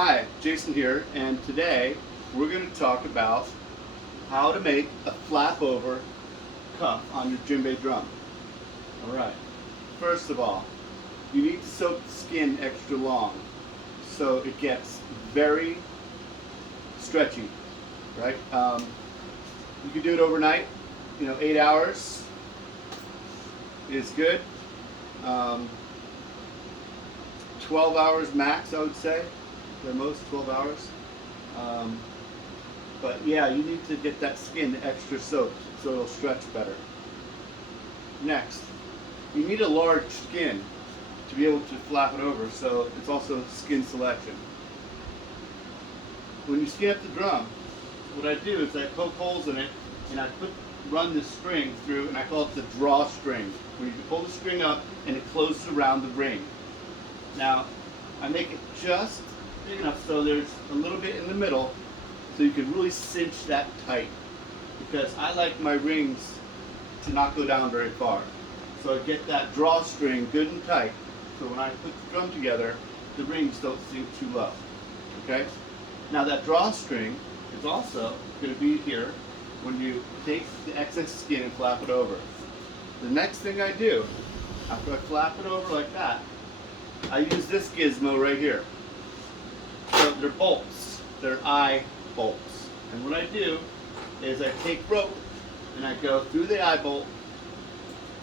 Hi, Jason here, and today we're going to talk about how to make a flap over cuff on your djembe drum. Alright, first of all, you need to soak the skin extra long so it gets very stretchy, right? You can do it overnight, 8 hours is good. 12 hours max, I would say. The most 12 hours. But yeah, you need to get that skin extra soaked so it'll stretch better. Next, you need a large skin to be able to flap it over, so it's also skin selection. When you skin up the drum, what I do is I poke holes in it and I run the string through, and I call it the drawstring. Where you pull the string up and it closes around the ring. Now, I make it just big enough so there's a little bit in the middle so you can really cinch that tight, because I like my rings to not go down very far. So I get that drawstring good and tight so when I put the drum together, the rings don't sink too low. Okay? Now that drawstring is also going to be here when you take the excess skin and flap it over. The next thing I do, after I flap it over like that, I use this gizmo right here. So they're bolts, they're eye bolts. And what I do is I take rope and I go through the eye bolt,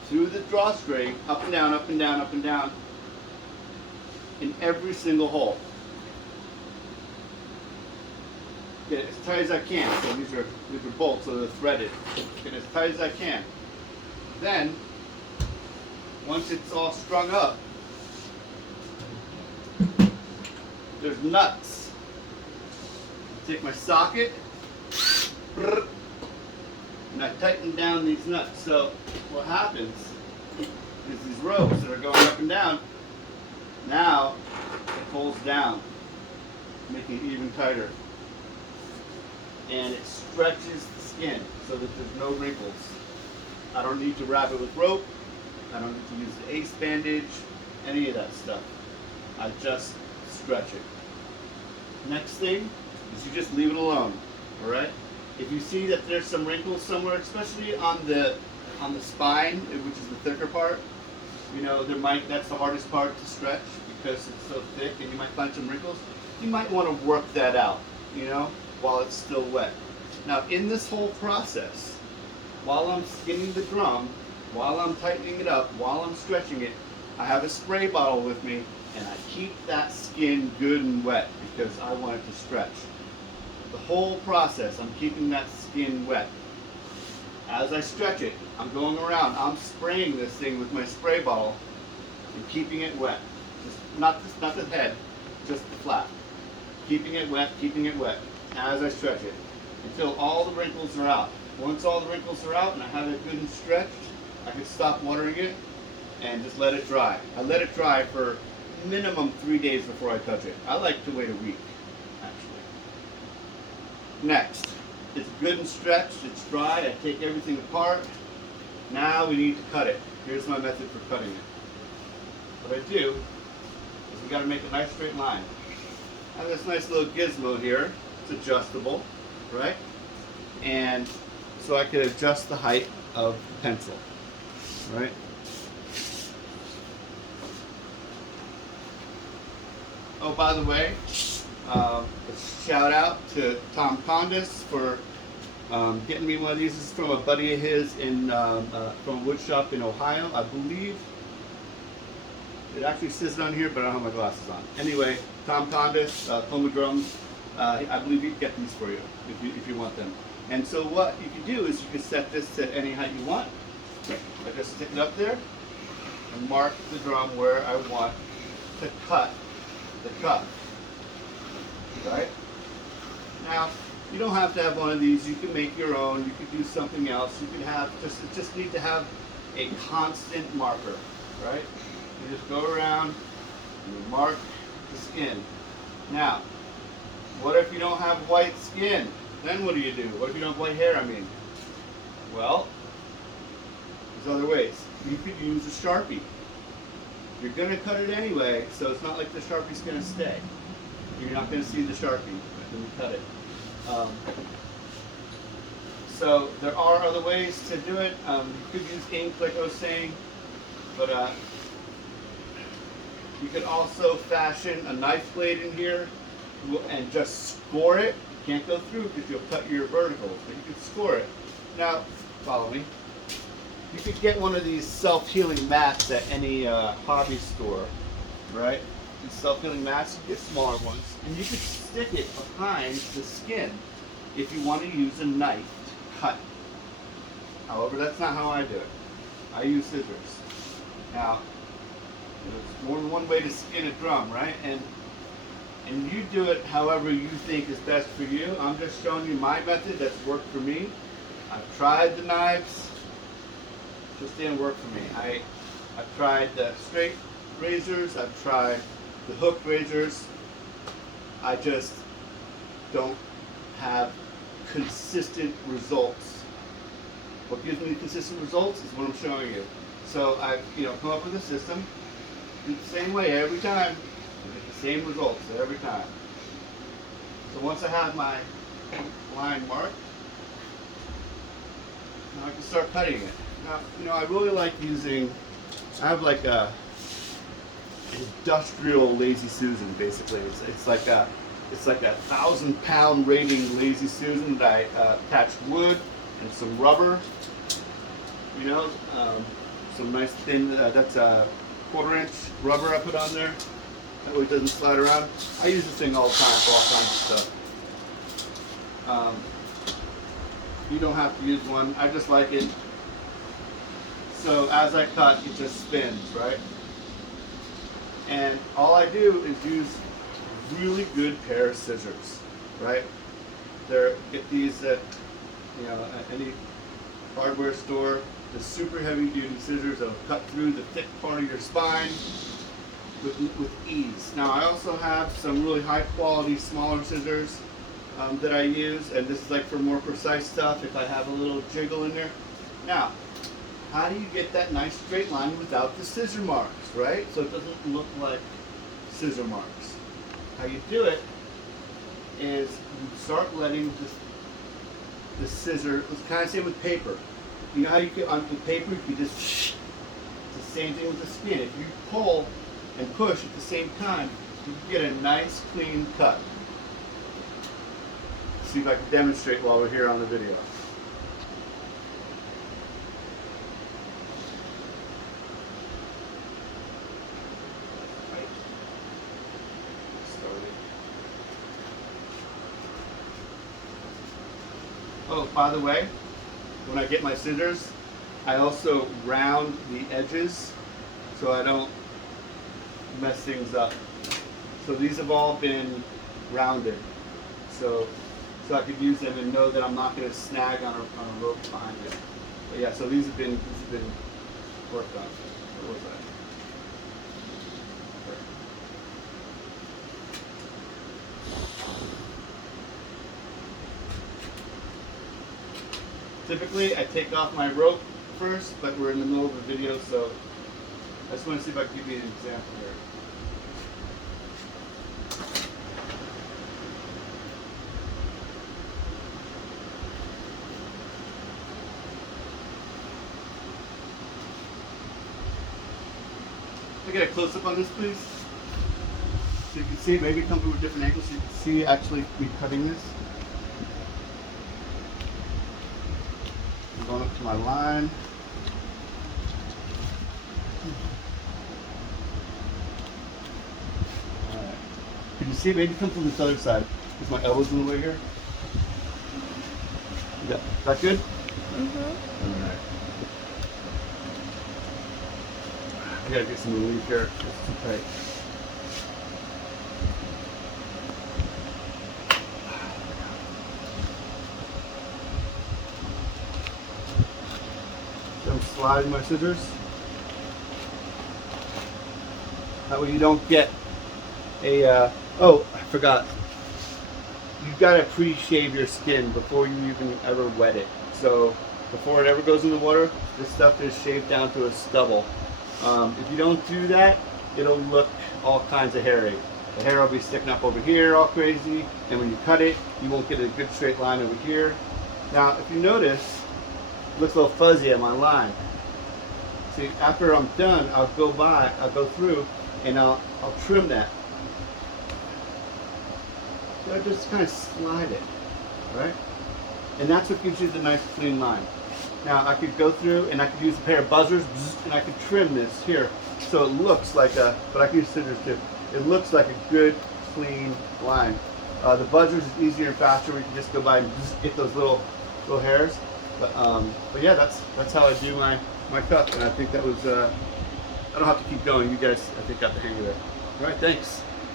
through the drawstring, up and down, up and down, up and down, in every single hole. Get it as tight as I can. So these are bolts, so they're threaded. Get it as tight as I can. Then, once it's all strung up, there's nuts. I take my socket and I tighten down these nuts. So what happens is these ropes that are going up and down, now it pulls down, making it even tighter. And it stretches the skin so that there's no wrinkles. I don't need to wrap it with rope. I don't need to use the ace bandage, any of that stuff. I just stretch it. Next thing is you just leave it alone. All right. If you see that there's some wrinkles somewhere, especially on the spine, which is the thicker part, that's the hardest part to stretch because it's so thick, and you might find some wrinkles. You might want to work that out, while it's still wet. Now, in this whole process, while I'm skinning the drum, while I'm tightening it up, while I'm stretching it, I have a spray bottle with me, and I keep that skin good and wet because I want it to stretch. The whole process, I'm keeping that skin wet. As I stretch it, I'm going around, I'm spraying this thing with my spray bottle and keeping it wet. Not the head, just the flap. Keeping it wet as I stretch it until all the wrinkles are out. Once all the wrinkles are out and I have it good and stretched, I can stop watering it and just let it dry. I let it dry for minimum 3 days before I touch it. I like to wait a week, actually. Next, it's good and stretched, it's dry, I take everything apart. Now we need to cut it. Here's my method for cutting it. What I do is we got to make a nice straight line. I have this nice little gizmo here. It's adjustable, right? And so I can adjust the height of the pencil, right? Oh, by the way, a shout out to Tom Condis for getting me one of these. This is from a buddy of his from a wood shop in Ohio, I believe. It actually says it on here, but I don't have my glasses on. Anyway, Tom Condis, Poma drums. I believe you can get these for you if you want them. And so what you can do is you can set this to any height you want. I just stick it up there and mark the drum where I want to cut the cuff. Right? Now, you don't have to have one of these. You can make your own. You could do something else. You could have just need to have a constant marker, right? You just go around and you mark the skin. Now, what if you don't have white skin? Then what do you do? What if you don't have white hair, Well, there's other ways. You could use a Sharpie. You're going to cut it anyway, so it's not like the Sharpie's going to stay. You're not going to see the Sharpie when you cut it. So there are other ways to do it. You could use ink, like I was saying, but you could also fashion a knife blade in here and just score it. You can't go through because you'll cut your verticals, but you can score it. Now, follow me. You could get one of these self-healing mats at any hobby store, right? These self-healing mats, you get smaller ones, and you could stick it behind the skin if you want to use a knife to cut. However, that's not how I do it. I use scissors. Now, there's more than one way to skin a drum, right? And you do it however you think is best for you. I'm just showing you my method that's worked for me. I've tried the knives, just didn't work for me. I've tried the straight razors, I've tried the hook razors. I just don't have consistent results. What gives me consistent results is what I'm showing you. So I've come up with a system, do it the same way every time, and get the same results every time. So once I have my line marked, now I can start cutting it. Now, I really like using, I have like a industrial Lazy Susan, basically. It's like a 1,000-pound rating Lazy Susan that I attached wood and some rubber, some nice thin, that's a 1/4-inch rubber I put on there. That way it doesn't slide around. I use this thing all the time for all kinds of stuff. You don't have to use one. I just like it. So as I cut, it just spins, right? And all I do is use a really good pair of scissors, right? Get these at any hardware store. The super heavy duty scissors that'll cut through the thick part of your spine with ease. Now I also have some really high quality smaller scissors that I use, and this is like for more precise stuff if I have a little jiggle in there. Now, how do you get that nice straight line without the scissor marks, right? So it doesn't look like scissor marks. How you do it is you start letting the scissor, it's kind of same with paper. You know how you get on the paper, you just, it's the same thing with the skin. If you pull and push at the same time, you get a nice clean cut. Let's see if I can demonstrate while we're here on the video. Oh, by the way, when I get my scissors, I also round the edges so I don't mess things up. So these have all been rounded, so I could use them and know that I'm not going to snag on a rope behind it. But yeah, so these have been worked on. What was that? Typically, I take off my rope first, but we're in the middle of a video, so I just want to see if I can give you an example here. Can I get a close-up on this, please? So you can see, maybe come from a different angle so you can see actually me cutting this. Going up to my line. Alright. Can you see it? Maybe come from this other side. Is my elbows in the way here? Yeah. Is that good? Mm-hmm. Alright. I gotta get some relief here. It's too tight. I'm sliding my scissors. That way you don't get a, oh, I forgot. You've got to pre-shave your skin before you even ever wet it. So before it ever goes in the water, this stuff is shaved down to a stubble. If you don't do that, it'll look all kinds of hairy. The hair will be sticking up over here all crazy, and when you cut it, you won't get a good straight line over here. Now, if you notice, it looks a little fuzzy at my line. See, after I'm done, I'll go through, and I'll trim that. So I just kind of slide it, right? And that's what gives you the nice clean line. Now I could go through and I could use a pair of buzzers and I could trim this here so it looks like a, but I can use scissors too. It looks like a good clean line. The buzzers is easier and faster. We can just go by and just get those little hairs. But yeah, that's how I do my cut, and I think that was. I don't have to keep going. You guys, I think, got the hang of it. All right, thanks.